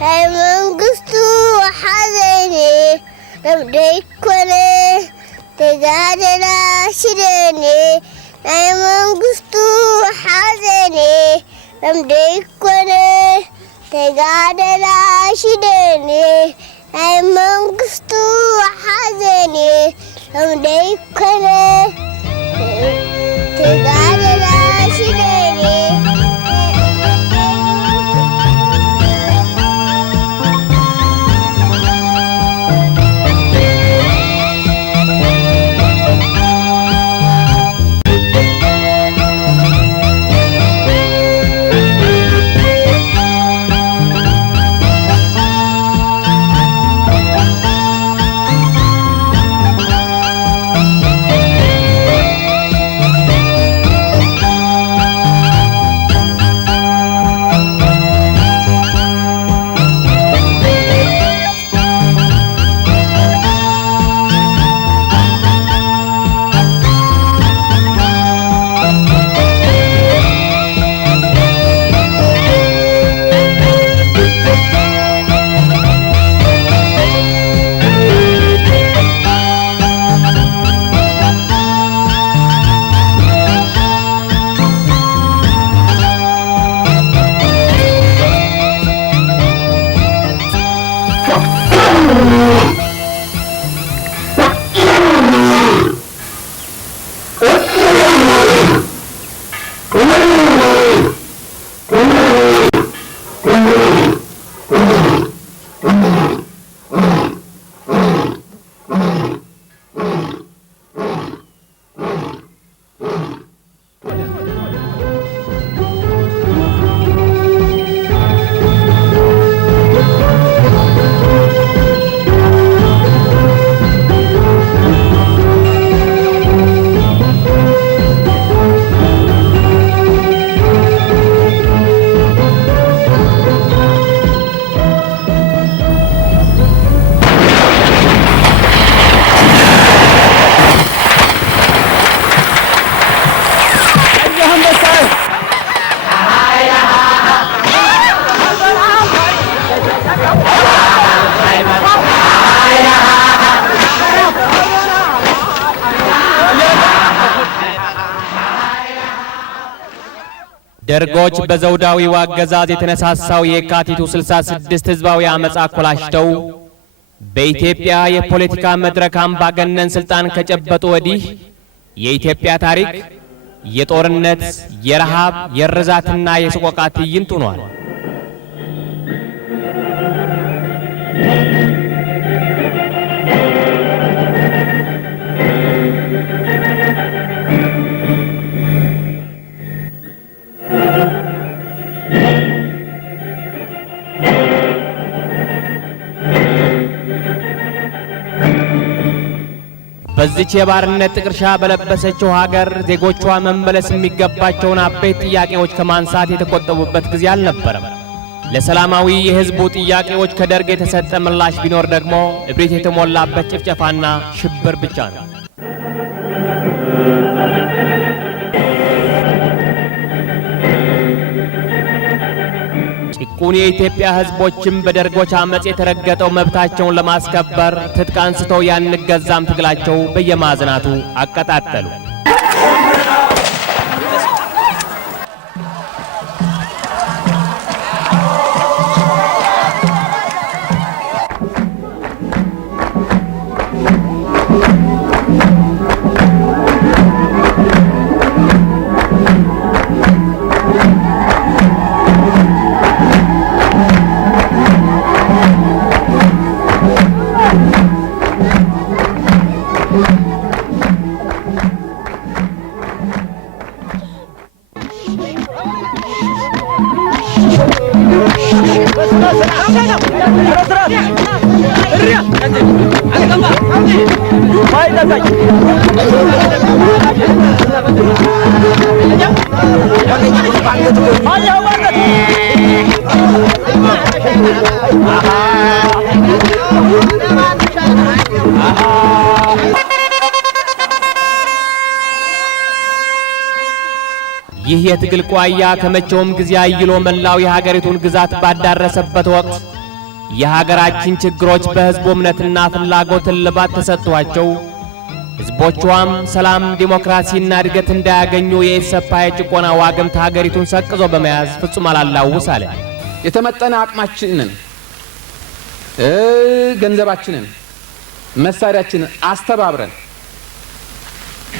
መንግስቱ ሐዘኔ ለምደይኮነ ተጋደላ ሽደኔ መንግስቱ ሐዘኔ ለምደይኮነ ተጋደላ ሽደኔ መንግስቱ ሐዘኔ ለምደይኮነ ተጋደላ ሽደኔ ደርጎች በዘውዳዊው አገዛዝ የተነሳሳው የካቲቱ 66 ህዝባዊ አመጽ አኮላሽተው በኢትዮጵያ የፖለቲካ መድረክ አምባገነን ስልጣን ከጨበጡ ወዲህ የኢትዮጵያ ታሪክ የጦርነት፣ የረሃብ፣ የርዛትና የሰቆቃ ትዕይንት ሆኗል። በዚች የባርነት ጥቅርሻ በለበሰችው ሀገር ዜጎቿ መመለስ የሚገባቸውን አበይት ጥያቄዎች ከማንሳት የተቆጠቡበት ጊዜ አልነበረም። ለሰላማዊ የህዝቡ ጥያቄዎች ከደርግ የተሰጠ ምላሽ ቢኖር ደግሞ እብሪት የተሞላበት ጭፍጨፋና ሽብር ብቻ ነው። ጭቁን የኢትዮጵያ ህዝቦችም በደርጎች አመጽ የተረገጠው መብታቸውን ለማስከበር ትጥቅ አንስተው ያንገዛም ትግላቸው በየማዕዘናቱ አቀጣጠሉ። ይህ የትግል ቋያ ከመቼውም ጊዜ አይሎ መላው የሀገሪቱን ግዛት ባዳረሰበት ወቅት የሀገራችን ችግሮች በሕዝቡ እምነትና ፍላጎት እልባት ተሰጥቷቸው ሕዝቦቿም ሰላም፣ ዲሞክራሲና እድገት እንዳያገኙ የኢሰፓ የጭቆና ዋግምት ሀገሪቱን ሰቅዞ በመያዝ ፍጹም አላላውስ አለ። የተመጠነ አቅማችንን፣ ገንዘባችንን፣ መሳሪያችንን አስተባብረን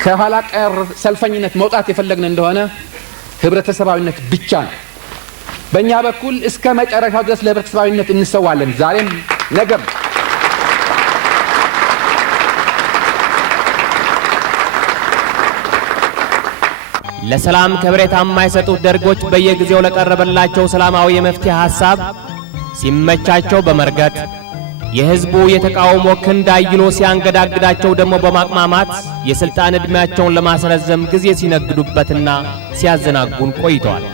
ከኋላ ቀር ሰልፈኝነት መውጣት የፈለግን እንደሆነ ህብረተሰባዊነት ብቻ ነው። በእኛ በኩል እስከ መጨረሻው ድረስ ለህብረተሰባዊነት እንሰዋለን፣ ዛሬም ነገም። ለሰላም ከብሬታ የማይሰጡት ደርጎች በየጊዜው ለቀረበላቸው ሰላማዊ የመፍትሄ ሐሳብ ሲመቻቸው በመርገጥ የሕዝቡ የተቃውሞ ክንድ አይሎ ሲያንገዳግዳቸው ደግሞ በማቅማማት የሥልጣን ዕድሜያቸውን ለማስረዘም ጊዜ ሲነግዱበትና ሲያዘናጉን ቆይተዋል።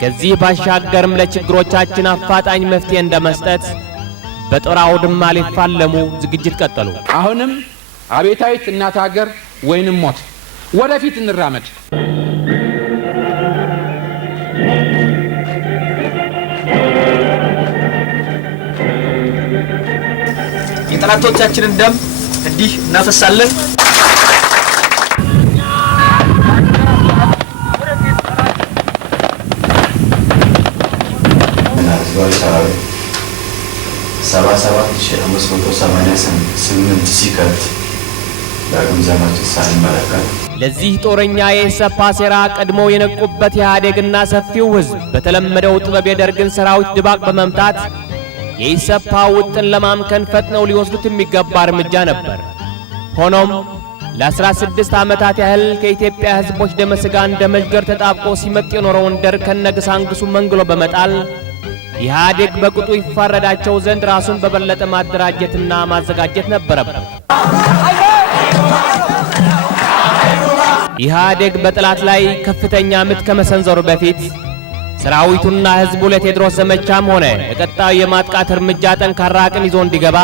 ከዚህ ባሻገርም ለችግሮቻችን አፋጣኝ መፍትሄ እንደመስጠት በጦር አውድማ ሊፋለሙ ዝግጅት ቀጠሉ። አሁንም አቤታዊት እናት ሀገር ወይንም ሞት፣ ወደፊት እንራመድ። የጠላቶቻችንን ደም እንዲህ እናፈሳለን። ህዝባዊ ሰራዊት 77,588 ሲከት ዳግም ዘመቻችን ሳንመለከት ለዚህ ጦረኛ የኢሰፓ ሴራ ቀድሞው የነቁበት ኢህአዴግና ሰፊው ሕዝብ በተለመደው ጥበብ የደርግን ሰራዊት ድባቅ በመምታት የኢሰፓ ውጥን ለማምከን ፈጥነው ሊወስዱት የሚገባ እርምጃ ነበር። ሆኖም ለ16 ዓመታት ያህል ከኢትዮጵያ ሕዝቦች ደመ ሥጋ እንደ መዥገር ተጣብቆ ሲመጥ የኖረውን ደርግ ከነግሳንግሱ መንግሎ በመጣል ኢህአዴግ በቁጡ ይፋረዳቸው ዘንድ ራሱን በበለጠ ማደራጀትና ማዘጋጀት ነበረበት። ኢህአዴግ በጠላት ላይ ከፍተኛ ምት ከመሰንዘሩ በፊት ሰራዊቱና ሕዝቡ ለቴዎድሮስ ዘመቻም ሆነ ለቀጣዩ የማጥቃት እርምጃ ጠንካራ አቅም ይዞ እንዲገባ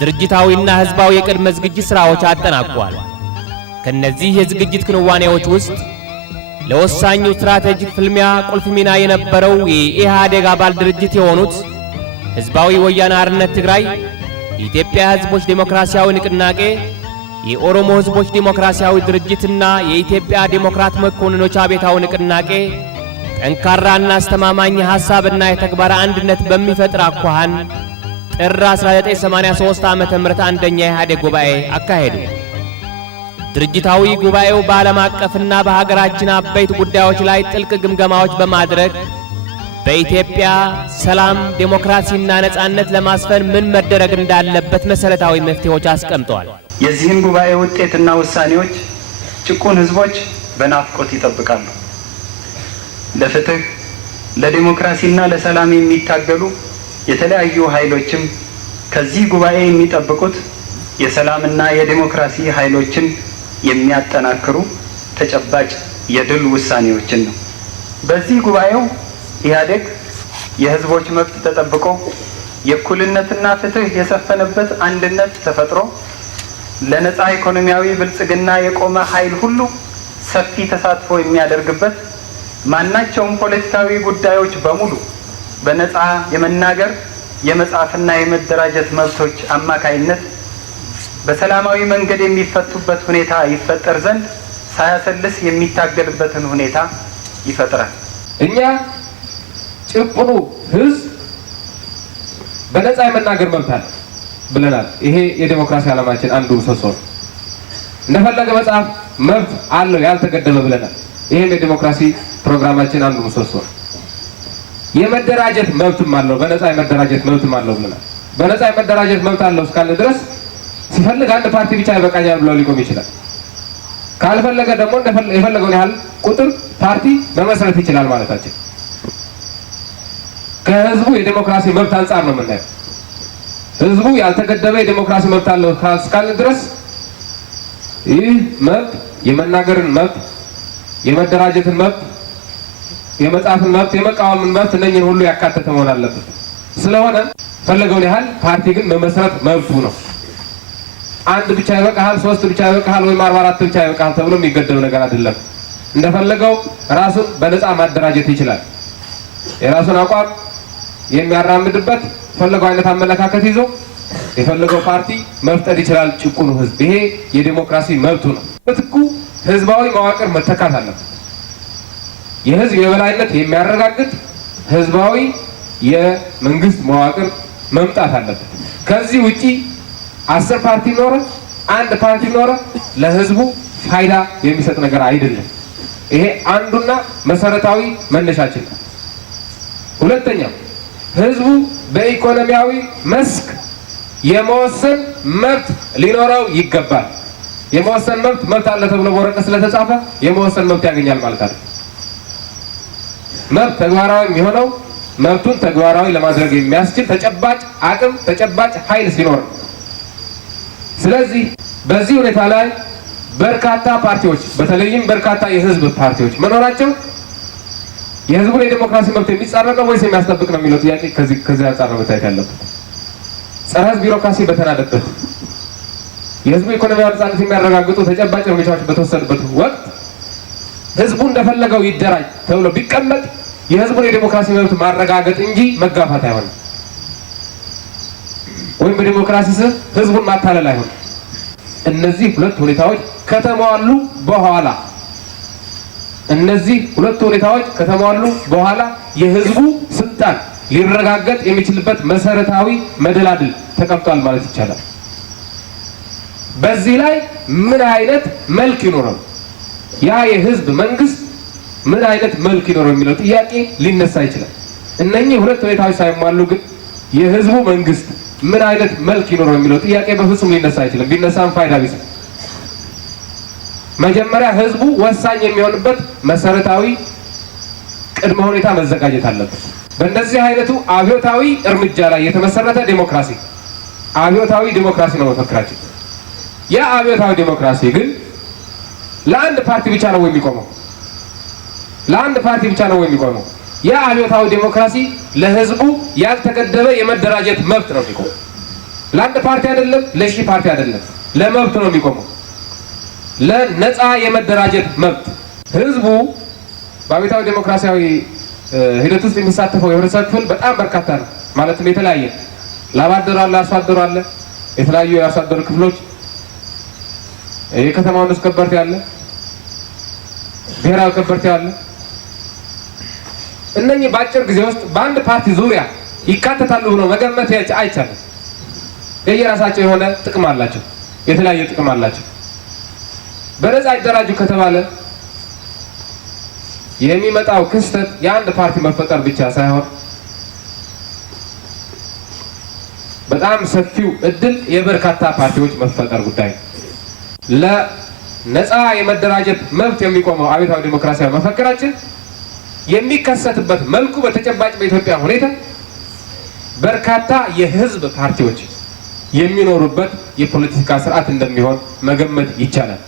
ድርጅታዊና ሕዝባዊ የቅድመ ዝግጅት ሥራዎች አጠናቋል። ከነዚህ የዝግጅት ክንዋኔዎች ውስጥ ለወሳኙ ስትራቴጂክ ፍልሚያ ቁልፍ ሚና የነበረው የኢህአዴግ አባል ድርጅት የሆኑት ሕዝባዊ ወያነ ሓርነት ትግራይ፣ የኢትዮጵያ ሕዝቦች ዴሞክራሲያዊ ንቅናቄ፣ የኦሮሞ ሕዝቦች ዴሞክራሲያዊ ድርጅትና የኢትዮጵያ ዴሞክራት መኮንኖች አብዮታዊ ንቅናቄ ጠንካራና አስተማማኝ ሐሳብና የተግባር አንድነት በሚፈጥር አኳኋን ጥር 1983 ዓመተ ምህረት አንደኛ የኢህአዴግ ጉባኤ አካሄዱ። ድርጅታዊ ጉባኤው በዓለም አቀፍና በሀገራችን አበይት ጉዳዮች ላይ ጥልቅ ግምገማዎች በማድረግ በኢትዮጵያ ሰላም፣ ዴሞክራሲና ነጻነት ለማስፈን ምን መደረግ እንዳለበት መሰረታዊ መፍትሄዎች አስቀምጠዋል። የዚህን ጉባኤ ውጤትና ውሳኔዎች ጭቁን ህዝቦች በናፍቆት ይጠብቃሉ። ለፍትህ፣ ለዲሞክራሲና ለሰላም የሚታገሉ የተለያዩ ኃይሎችም ከዚህ ጉባኤ የሚጠብቁት የሰላምና የዲሞክራሲ ኃይሎችን የሚያጠናክሩ ተጨባጭ የድል ውሳኔዎችን ነው። በዚህ ጉባኤው ኢህአዴግ የህዝቦች መብት ተጠብቆ የእኩልነትና ፍትህ የሰፈነበት አንድነት ተፈጥሮ ለነጻ ኢኮኖሚያዊ ብልጽግና የቆመ ኃይል ሁሉ ሰፊ ተሳትፎ የሚያደርግበት ማናቸውም ፖለቲካዊ ጉዳዮች በሙሉ በነጻ የመናገር የመጻፍና የመደራጀት መብቶች አማካይነት በሰላማዊ መንገድ የሚፈቱበት ሁኔታ ይፈጠር ዘንድ ሳያሰልስ የሚታገልበትን ሁኔታ ይፈጥራል። እኛ ጭቁኑ ህዝብ በነጻ የመናገር መብት አለ ብለናል። ይሄ የዲሞክራሲ ዓላማችን አንዱ ምሰሶ ነው። እንደፈለገ መጻፍ መብት አለው ያልተገደበ ብለናል። ይሄም የዲሞክራሲ ፕሮግራማችን አንዱ ምሰሶ ነው። የመደራጀት መብትም አለው፣ በነጻ የመደራጀት መብትም አለው ብለናል። በነጻ የመደራጀት መብት አለው እስካለ ድረስ ሲፈልግ አንድ ፓርቲ ብቻ ይበቃኛል ብሎ ሊቆም ይችላል። ካልፈለገ ደግሞ የፈለገውን ያህል ቁጥር ፓርቲ መመስረት ይችላል ማለታችን። ከህዝቡ የዲሞክራሲ መብት አንጻር ነው የምናየው። ህዝቡ ያልተገደበ የዲሞክራሲ መብት አለው እስካለ ድረስ ይህ መብት የመናገርን መብት፣ የመደራጀትን መብት፣ የመጻፍን መብት፣ የመቃወምን መብት እነኝን ሁሉ ያካተተ መሆን አለበት። ስለሆነ ፈለገውን ያህል ፓርቲ ግን መመስረት መብቱ ነው። አንድ ብቻ ይበቃል፣ 3 ብቻ ይበቃል ወይም 44 ብቻ ይበቃል ተብሎ የሚገደብ ነገር አይደለም። እንደፈለገው ራሱን በነጻ ማደራጀት ይችላል። የራሱን አቋም የሚያራምድበት ፈለገው አይነት አመለካከት ይዞ የፈለገው ፓርቲ መፍጠር ይችላል ጭቁኑ ህዝብ። ይሄ የዲሞክራሲ መብቱ ነው። በትኩ ህዝባዊ መዋቅር መተካት አለበት። የህዝብ የበላይነት የሚያረጋግጥ ህዝባዊ የመንግስት መዋቅር መምጣት አለበት። ከዚህ ውጪ 10 ፓርቲ ኖረ፣ አንድ ፓርቲ ኖረ ለህዝቡ ፋይዳ የሚሰጥ ነገር አይደለም። ይሄ አንዱና መሰረታዊ መነሻችን ነው። ሁለተኛው ህዝቡ በኢኮኖሚያዊ መስክ የመወሰን መብት ሊኖረው ይገባል። የመወሰን መብት አለ ተብሎ በወረቀት ስለተጻፈ የመወሰን መብት ያገኛል ማለት አይደለም። መብት ተግባራዊ የሚሆነው መብቱን ተግባራዊ ለማድረግ የሚያስችል ተጨባጭ አቅም፣ ተጨባጭ ኃይል ሲኖር። ስለዚህ በዚህ ሁኔታ ላይ በርካታ ፓርቲዎች በተለይም በርካታ የህዝብ ፓርቲዎች መኖራቸው የህዝቡን የዲሞክራሲ መብት የሚጻረር ነው ወይስ የሚያስጠብቅ ነው የሚለው ጥያቄ ከዚህ አንጻር ነው መታየት ያለበት። ጸረ ህዝብ ቢሮክራሲ በተናደበት የህዝቡ ኢኮኖሚያዊ ነጻነት የሚያረጋግጡ ተጨባጭ እርምጃዎች በተወሰዱበት ወቅት ህዝቡ እንደፈለገው ይደራጅ ተብሎ ቢቀመጥ የህዝቡን የዲሞክራሲ መብት ማረጋገጥ እንጂ መጋፋት አይሆንም፣ ወይም በዲሞክራሲ ስም ህዝቡን ማታለል አይሆንም። እነዚህ ሁለት ሁኔታዎች ከተሟሉ በኋላ የህዝቡ ስልጣን ሊረጋገጥ የሚችልበት መሰረታዊ መደላድል ተቀምጧል ማለት ይቻላል። በዚህ ላይ ምን አይነት መልክ ይኖረው፣ ያ የህዝብ መንግስት ምን አይነት መልክ ይኖረው የሚለው ጥያቄ ሊነሳ ይችላል። እነኚህ ሁለት ሁኔታዎች ሳይሟሉ ግን የህዝቡ መንግስት ምን አይነት መልክ ይኖረው የሚለው ጥያቄ በፍጹም ሊነሳ አይችልም። ቢነሳም ፋይዳ ቢስ። መጀመሪያ ህዝቡ ወሳኝ የሚሆንበት መሰረታዊ ቅድመ ሁኔታ መዘጋጀት አለበት። በእንደዚህ አይነቱ አብዮታዊ እርምጃ ላይ የተመሰረተ ዲሞክራሲ አብዮታዊ ዲሞክራሲ ነው መፈክራችን። ያ አብዮታዊ ዲሞክራሲ ግን ለአንድ ፓርቲ ብቻ ነው የሚቆመው። ያ አብዮታዊ ዲሞክራሲ ለህዝቡ ያልተገደበ የመደራጀት መብት ነው የሚቆመው። ለአንድ ፓርቲ አይደለም፣ ለሺህ ፓርቲ አይደለም፣ ለመብት ነው የሚቆመው። ለነፃ የመደራጀት መብት ህዝቡ በአብዮታዊ ዲሞክራሲያዊ ሂደት ውስጥ የሚሳተፈው የህብረተሰብ ክፍል በጣም በርካታ ነው። ማለትም የተለያየ ላብ አደሩ አለ፣ አርሶ አደሩ አለ፣ የተለያዩ የአርሶ አደሩ ክፍሎች፣ የከተማው ንስ ከበርቴ አለ፣ ብሔራዊ ከበርቴ አለ። እነኚህ በአጭር ጊዜ ውስጥ በአንድ ፓርቲ ዙሪያ ይካተታሉ ብሎ መገመት አይቻልም። የየራሳቸው የሆነ ጥቅም አላቸው፣ የተለያየ ጥቅም አላቸው። በነፃ ይደራጁ ከተባለ የሚመጣው ክስተት የአንድ ፓርቲ መፈጠር ብቻ ሳይሆን በጣም ሰፊው እድል የበርካታ ፓርቲዎች መፈጠር ጉዳይ። ለነፃ የመደራጀት መብት የሚቆመው አብዮታዊ ዲሞክራሲያዊ መፈክራችን የሚከሰትበት መልኩ በተጨባጭ በኢትዮጵያ ሁኔታ በርካታ የህዝብ ፓርቲዎች የሚኖሩበት የፖለቲካ ስርዓት እንደሚሆን መገመት ይቻላል።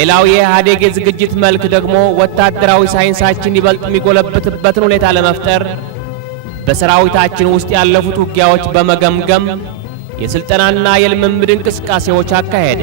ሌላው የኢህአዴግ የዝግጅት መልክ ደግሞ ወታደራዊ ሳይንሳችን ይበልጥ የሚጎለብትበትን ሁኔታ ለመፍጠር በሰራዊታችን ውስጥ ያለፉት ውጊያዎች በመገምገም የስልጠናና የልምምድ እንቅስቃሴዎች አካሄደ።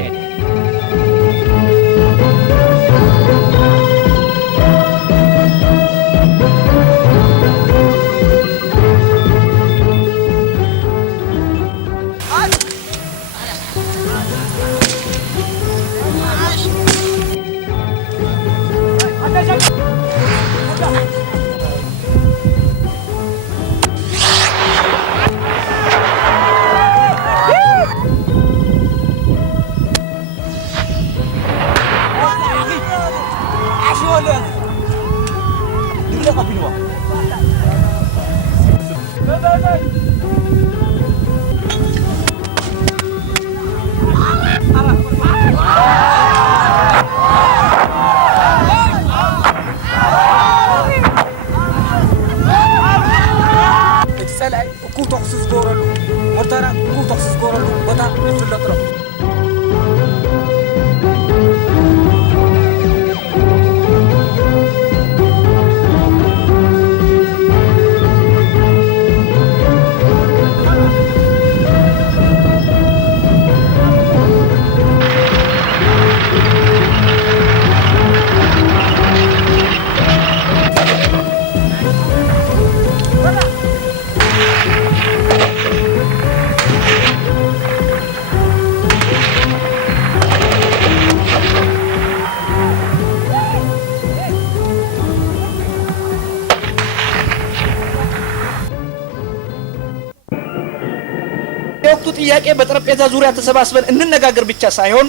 የወቅቱ ጥያቄ በጠረጴዛ ዙሪያ ተሰባስበን እንነጋገር ብቻ ሳይሆን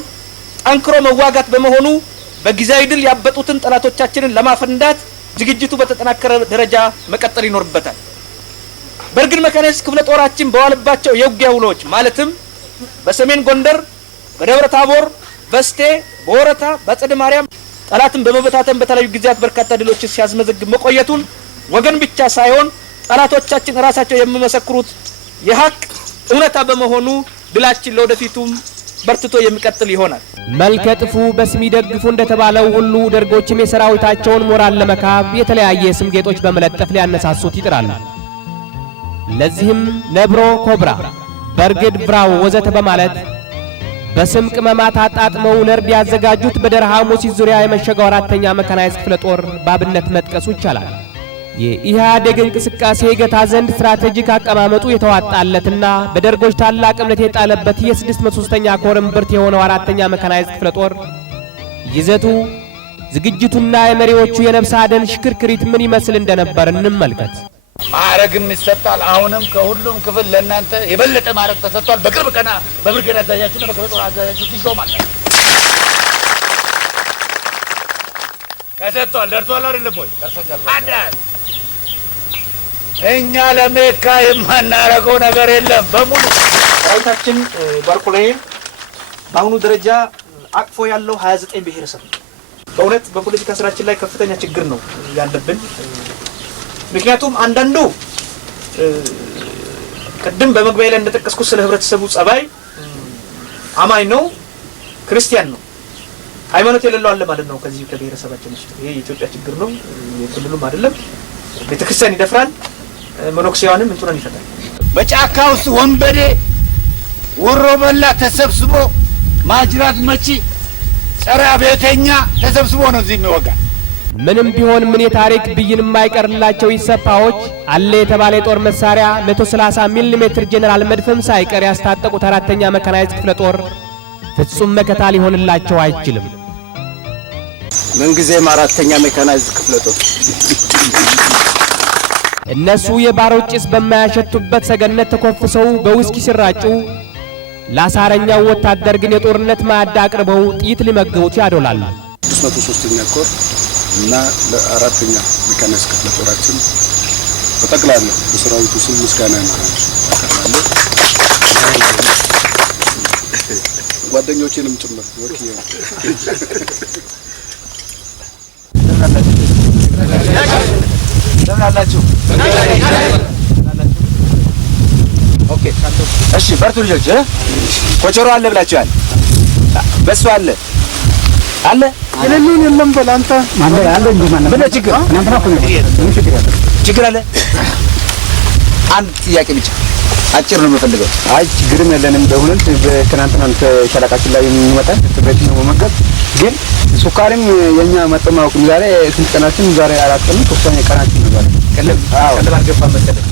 ጠንክሮ መዋጋት በመሆኑ በጊዜያዊ ድል ያበጡትን ጠላቶቻችንን ለማፈንዳት ዝግጅቱ በተጠናከረ ደረጃ መቀጠል ይኖርበታል። በርግን መካናይዝድ ክፍለ ጦራችን በዋለባቸው የውጊያ ውሎች ማለትም በሰሜን ጎንደር፣ በደብረ ታቦር፣ በስቴ፣ በወረታ፣ በጸደ ማርያም ጠላትን በመበታተን በተለያዩ ጊዜያት በርካታ ድሎችን ሲያስመዘግብ መቆየቱን ወገን ብቻ ሳይሆን ጠላቶቻችን ራሳቸው የሚመሰክሩት የሀቅ እውነታ በመሆኑ ድላችን ለወደፊቱም በርትቶ የሚቀጥል ይሆናል። መልከ ጥፉ በስም ይደግፉ እንደተባለው ሁሉ ደርጎችም የሰራዊታቸውን ሞራል ለመካብ የተለያየ ስም ጌጦች በመለጠፍ ሊያነሳሱት ይጥራሉ። ለዚህም ነብሮ፣ ኮብራ፣ በርግድ፣ ብራው ወዘተ በማለት በስም ቅመማት አጣጥመው ለርድ ያዘጋጁት በደርሃ ሙሲት ዙሪያ የመሸገው 4ኛ መካናይዝድ ክፍለ ጦር ባብነት መጥቀሱ ይቻላል። የኢህአዴግ እንቅስቃሴ ገታ ዘንድ ስትራቴጂክ አቀማመጡ የተዋጣለትና በደርጎች ታላቅ እምነት የጣለበት የ603ኛ ኮር እምብርት የሆነው 4ኛ መካናይዝድ ክፍለ ጦር ይዘቱ፣ ዝግጅቱና የመሪዎቹ የነፍስ አደን ሽክርክሪት ምን ይመስል እንደነበር እንመልከት። ማዕረግም ይሰጣል። አሁንም ከሁሉም ክፍል ለእናንተ የበለጠ ማዕረግ ተሰጥቷል። በቅርብ ቀና በብርጌድ አዛዣችሁና በክፍለ ጦር አዛዣችሁ ትሾማላችሁ። ተሰጥቷል። ደርሷል አይደለም ወይ? ደርሷል። እኛ ለሜካ የማናረገው ነገር የለም። በሙሉ ሰራዊታችን ባርኮላይ በአሁኑ ደረጃ አቅፎ ያለው 29 ብሔረሰብ ነው። በእውነት በፖለቲካ ስራችን ላይ ከፍተኛ ችግር ነው ያለብን። ምክንያቱም አንዳንዱ ቅድም በመግቢያ ላይ እንደተጠቀስኩት ስለ ህብረተሰቡ ጸባይ አማኝ ነው፣ ክርስቲያን ነው፣ ሃይማኖት የሌለው አለ ማለት ነው። ከዚህ ከብሔረሰባችን ውስጥ ይሄ የኢትዮጵያ ችግር ነው፣ የክልሉም አይደለም። ቤተክርስቲያን ይደፍራል፣ መኖክሲያንም እንትኑን ይፈታል። በጫካ ውስጥ ወንበዴ ወሮ በላ ተሰብስቦ ማጅራት መቺ ጸረ አብዮተኛ ተሰብስቦ ነው እዚህ የሚወጋ። ምንም ቢሆን ምን የታሪክ ብይን የማይቀርላቸው ኢሰፓዎች አለ የተባለ የጦር መሳሪያ 130 ሚሊ ሜትር ጄኔራል መድፍም ሳይቀር ያስታጠቁት 4ኛ መካናይዝድ ክፍለ ጦር ፍጹም መከታ ሊሆንላቸው አይችልም። ምንጊዜም 4ኛ መካናይዝድ ክፍለ ጦር እነሱ የባሩድ ጭስ በማያሸቱበት ሰገነት ተኮፍሰው በውስኪ ሲራጩ፣ ላሳረኛው ወታደር ግን የጦርነት ማዕድ አቅርበው ጥይት ሊመግቡት ያዶላሉ። 603ኛ ኮር እና ለ4ኛ መካናይዝድ ክፍለ ጦራችን በጠቅላላ በሰራዊቱ ስም ምስጋና እናቀርባለን። ጓደኞቼንም ጭምር ወኪዬ አላችሁ። ኦኬ እሺ፣ በርቱ ልጆች። ኮቸሮ አለ ብላችኋል። በሱ አለ አለ የሌሉን የለም በል አንተ አለ እንጂ ማነው ምን ችግር ችግር አለ? አንድ ጥያቄ ብቻ አጭር ነው የምፈልገው። አይ ችግርም የለንም። በእውነት በትናንትና ሸለቃችን ላይ የሚመጣ ትብረት ነው መመገብ ግን ሱካርም የኛ መጠማው ዛሬ ስንት ቀናችን ዛሬ 4 ቀን 3ኛ ቀናችን ነው ዛሬ ቀለብ አልገባም መሰለኝ